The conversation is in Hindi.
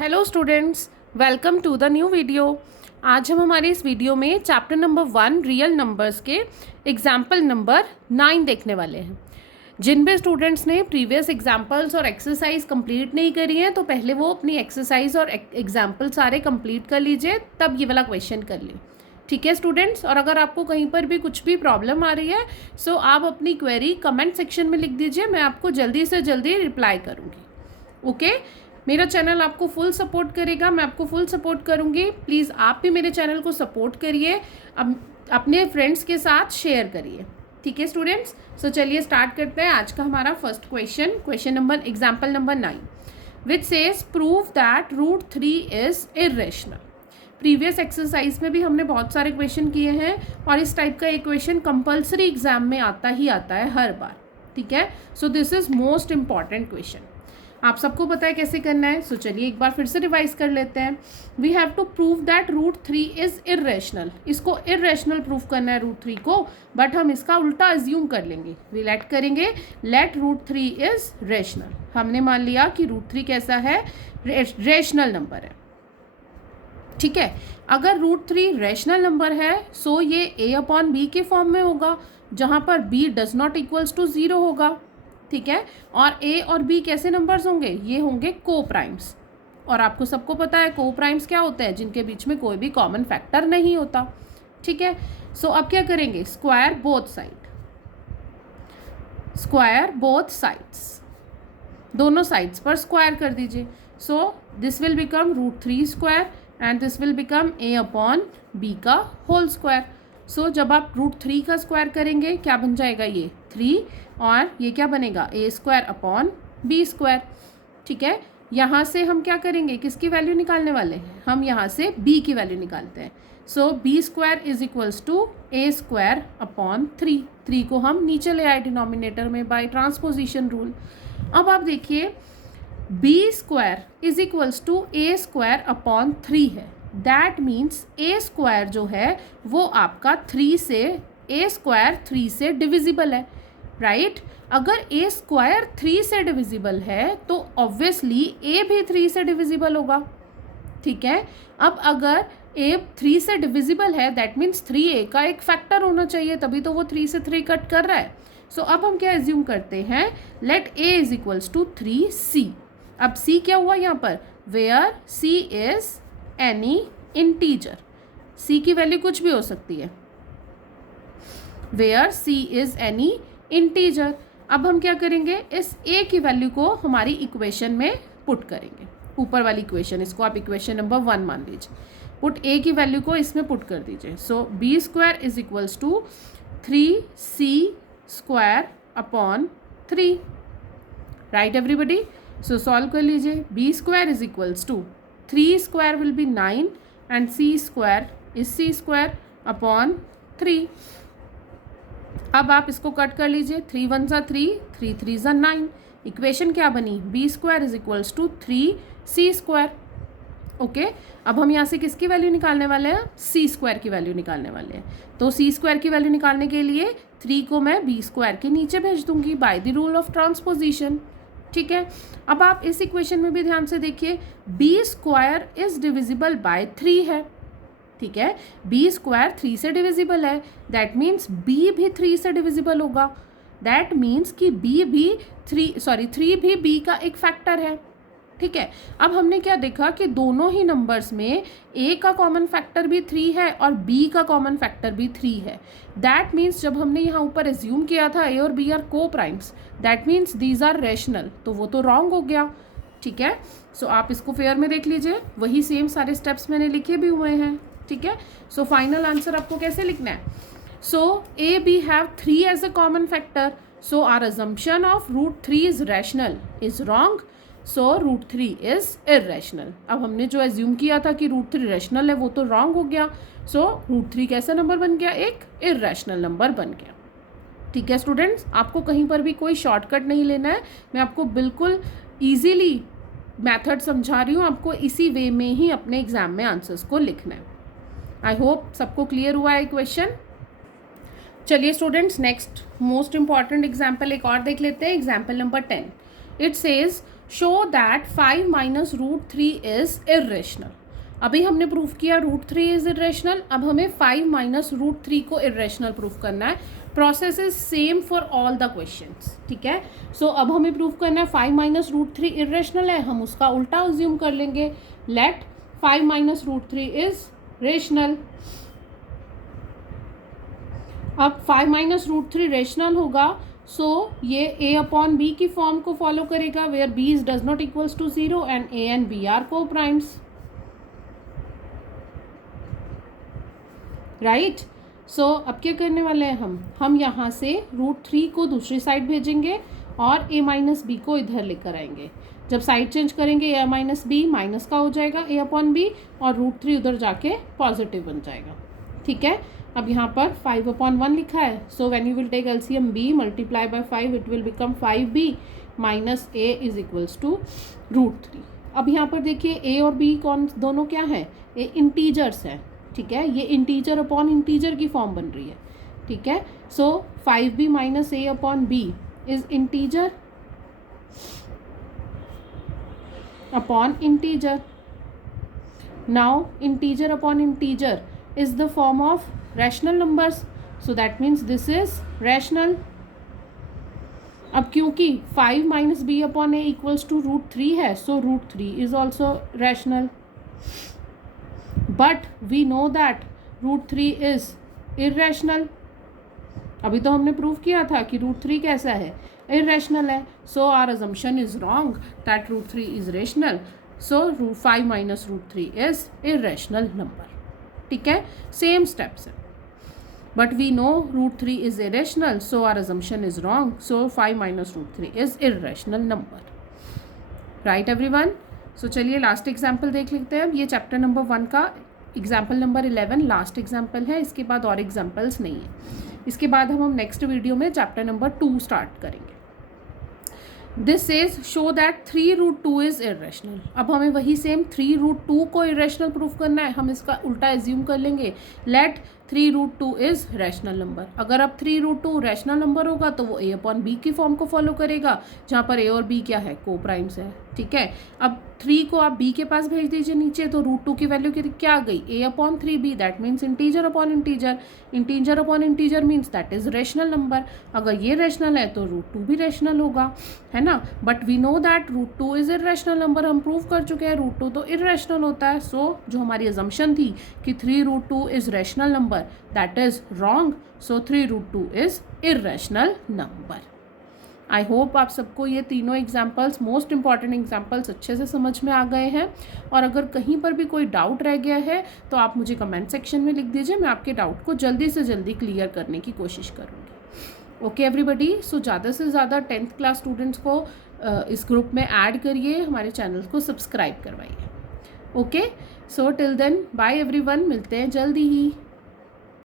Hello students, welcome to the new video. आज हम हमारे इस वीडियो में चैप्टर नंबर 1 रियल नंबर्स के एग्जाम्पल नंबर 9 देखने वाले हैं। जिन भी स्टूडेंट्स ने प्रीवियस एग्जाम्पल्स और एक्सरसाइज कंप्लीट नहीं करी हैं तो पहले वो अपनी एक्सरसाइज और एग्जाम्पल सारे कंप्लीट कर लीजिए, तब ये वाला क्वेश्चन कर लिए। ठीक है स्टूडेंट्स, और अगर आपको कहीं पर भी कुछ भी प्रॉब्लम आ रही है सो आप अपनी क्वेरी कमेंट सेक्शन में लिख दीजिए, मैं आपको जल्दी से जल्दी रिप्लाई करूँगी। ओके, मेरा चैनल आपको फुल सपोर्ट करेगा, मैं आपको फुल सपोर्ट करूँगी। प्लीज़ आप भी मेरे चैनल को सपोर्ट करिए, अपने फ्रेंड्स के साथ शेयर करिए। ठीक है स्टूडेंट्स, सो चलिए स्टार्ट करते हैं आज का हमारा first question number example number 9 which says prove that √3 is irrational. Previous exercise में भी हमने बहुत सारे क्वेश्चन किए हैं और इस टाइप का एक क्वेश्चन कंपल्सरी एग्जाम में आता है हर बार। ठीक है, so this is most important question. आप सबको पता है कैसे करना है, सो चलिए एक बार फिर से रिवाइज कर लेते हैं। We have to prove that √3 is irrational. इसको इरेशनल प्रूव करना है √3 को, बट हम इसका उल्टा अज्यूम कर लेंगे। वी लेट करेंगे लेट √3 इज रेशनल। हमने मान लिया कि √3 कैसा है, रेशनल नंबर है। ठीक है, अगर √3 रेशनल नंबर है सो ये a/b के फॉर्म में होगा, जहाँ पर b does not equals to 0 होगा। ठीक है, और a और b कैसे नंबर्स होंगे, ये होंगे को प्राइम्स। और आपको सबको पता है को प्राइम्स क्या होते हैं, जिनके बीच में कोई भी कॉमन फैक्टर नहीं होता। ठीक है, सो अब क्या करेंगे, स्क्वायर बोथ साइड्स, दोनों साइड्स पर स्क्वायर कर दीजिए। So this will become √3 square and this will become a/b का होल स्क्वायर। सो जब आप √3 का स्क्वायर करेंगे क्या बन जाएगा, ये 3, और ये क्या बनेगा a²/b²। ठीक है, यहाँ से हम क्या करेंगे, किसकी वैल्यू निकालने वाले हैं, हम यहाँ से b की वैल्यू निकालते हैं। सो b² is equals to a²/3। 3 को हम नीचे ले आए डिनोमिनेटर में बाय ट्रांसपोजिशन रूल। अब आप देखिए b² is equals to a²/3 है। दैट मीन्स a² जो है वो आपका 3 से डिविजिबल है, राइट। अगर a² 3 से डिविजिबल है तो ऑब्वियसली a भी 3 से डिविजिबल होगा। ठीक है, अब अगर a 3 से डिविजिबल है दैट मीन्स 3a का एक फैक्टर होना चाहिए, तभी तो वो 3 से 3 कट कर रहा है। सो अब हम क्या एज्यूम करते हैं, let a is equals to 3c। अब c क्या हुआ यहाँ पर, where c is any integer. c की वैल्यू कुछ भी हो सकती है, where c is any integer. अब हम क्या करेंगे, इस a की वैल्यू को हमारी इक्वेशन में पुट करेंगे। ऊपर वाली इक्वेशन, इसको आप इक्वेशन नंबर 1 मान लीजिए। पुट a की वैल्यू को इसमें पुट कर दीजिए। So b² is equals to 3c²/3। Right everybody, so solve कर लीजिए। b² is equals to 3² will be 9 and c² is c²/3। अब आप इसको कट कर लीजिए, 3 1 ज़ा 3, 3 3 ज़ा 9। इक्वेशन क्या बनी, b² is equals to 3c²। Okay, अब हम यहाँ से किसकी वैल्यू निकालने वाले हैं, c² की वैल्यू निकालने वाले हैं। तो c² की वैल्यू निकालने के लिए 3 को मैं b² के नीचे भेज दूंगी by the rule of transposition. ठीक है, अब आप इस इक्वेशन में भी ध्यान से देखिए, b² इज डिविजिबल बाय 3 है। ठीक है, b² 3 से डिविजिबल है, दैट मीन्स b भी 3 से डिविजिबल होगा। दैट मीन्स कि 3 भी b का एक फैक्टर है। ठीक है, अब हमने क्या देखा कि दोनों ही नंबर्स में a का कॉमन फैक्टर भी 3 है और b का कॉमन फैक्टर भी 3 है। दैट मीन्स जब हमने यहाँ ऊपर एज्यूम किया था a और b are coprimes, that means these are rational, तो वो तो रॉन्ग हो गया। ठीक है, सो आप इसको फेयर में देख लीजिए, वही सेम सारे स्टेप्स मैंने लिखे भी हुए हैं। ठीक है, सो फाइनल आंसर आपको कैसे लिखना है, so a b have 3 as a common factor, so our assumption of √3 is rational is wrong, so √3 is irrational. अब हमने जो एज्यूम किया था कि √3 रेशनल है वो तो रॉन्ग हो गया। सो √3 कैसा नंबर बन गया, एक इरेशनल नंबर बन गया। ठीक है स्टूडेंट्स, आपको कहीं पर भी कोई शॉर्टकट नहीं लेना है, मैं आपको बिल्कुल ईजीली मैथड समझा रही हूँ, आपको इसी वे में ही अपने एग्जाम में आंसर्स को लिखना है। आई होप सबको क्लियर हुआ है क्वेश्चन। चलिए students, next most important example एक और देख लेते हैं, example number 10। It says show that 5 minus root 3 is irrational. अभी हमने प्रूफ किया रूट 3 इज इर्रेशनल, अब हमें 5 माइनस रूट 3 को इर्रेशनल प्रूफ करना है। Process is same for all the questions, ठीक है। सो अब हमें प्रूफ करना है 5 माइनस रूट 3 इर्रेशनल है, हम उसका उल्टा अज्यूम कर लेंगे, let 5 minus root 3 is rational. अब 5 माइनस रूट 3 रेशनल होगा, सो ये a अपॉन बी की फॉर्म को फॉलो करेगा, where b is does not equals to 0 and a and b are coprimes, right. So अब क्या करने वाले हैं हम यहाँ से रूट 3 को दूसरी साइड भेजेंगे और a माइनस बी को इधर लेकर आएंगे। जब साइड चेंज करेंगे a माइनस बी माइनस का हो जाएगा a अपॉन बी, और रूट 3 उधर जाके पॉजिटिव बन जाएगा, ठीक है। अब यहाँ पर 5 अपॉन 1 लिखा है, so when you will take LCM b multiply by 5 it will become 5b minus a is equals to root 3। अब यहाँ पर देखिए a और b कौन दोनों क्या है, ये इंटीजर्स हैं, ठीक है। ये इंटीजर अपॉन इंटीजर की फॉर्म बन रही है, ठीक है। सो 5b minus a upon b is integer upon integer. Now integer upon integer is the form of rational numbers, so that means this is rational। अब क्योंकि 5 minus b upon a equals to root 3 है, so root 3 is also rational, but we know that root 3 is irrational. अभी तो हमने प्रूव किया था कि रूट 3 कैसा है, इर्रेशनल है, so our assumption is wrong that root 3 is rational, so 5 minus root 3 is irrational number, ठीक है। सेम स्टेप्स है, but we know root 3 is irrational, so our assumption is wrong, so 5 minus root 3 is irrational number, right everyone. So चलिए लास्ट एग्जाम्पल देख लेते हैं। अब ये चैप्टर नंबर 1 का एग्जाम्पल नंबर 11 लास्ट एग्जाम्पल है, इसके बाद और एग्जाम्पल्स नहीं है। इसके बाद हम नेक्स्ट वीडियो में चैप्टर नंबर 2 स्टार्ट करेंगे। This is show that 3 root 2 is irrational. अब हमें वही सेम 3 रूट 2 को इरेशनल प्रूफ करना है, हम इसका उल्टा एज्यूम कर लेंगे, let 3 root 2 is rational number. अगर अब 3 रूट 2 रैशनल नंबर होगा तो वो a अपॉन बी की फॉर्म को फॉलो करेगा, जहाँ पर a और b क्या है, को प्राइम्स है, ठीक है। अब 3 को आप b के पास भेज दीजिए नीचे, तो रूट 2 की वैल्यू क्या आ गई, a upon 3b, that means integer upon integer, integer upon integer means that is rational number. अगर ये रैशनल है तो रूट 2 भी रैशनल होगा, है ना। But we know that root 2 is irrational number, हम प्रूव कर चुके हैं रूट 2 तो इर्रेशनल होता है। सो जो हमारी अजम्पशन थी कि 3 root 2 is rational number, that is wrong, so 3 root 2 is irrational number. I hope आप सबको ये तीनों एग्जाम्पल्स, मोस्ट इंपॉर्टेंट एग्जाम्पल्स अच्छे से समझ में आ गए हैं, और अगर कहीं पर भी कोई डाउट रह गया है तो आप मुझे कमेंट सेक्शन में लिख दीजिए, मैं आपके डाउट को जल्दी से जल्दी क्लियर करने की कोशिश करूँगी। ओके एवरीबडी, सो ज़्यादा से ज़्यादा 10th क्लास स्टूडेंट्स को इस ग्रुप में ऐड करिए, हमारे चैनल को सब्सक्राइब करवाइए। Okay, so till then bye everyone, मिलते हैं जल्दी ही।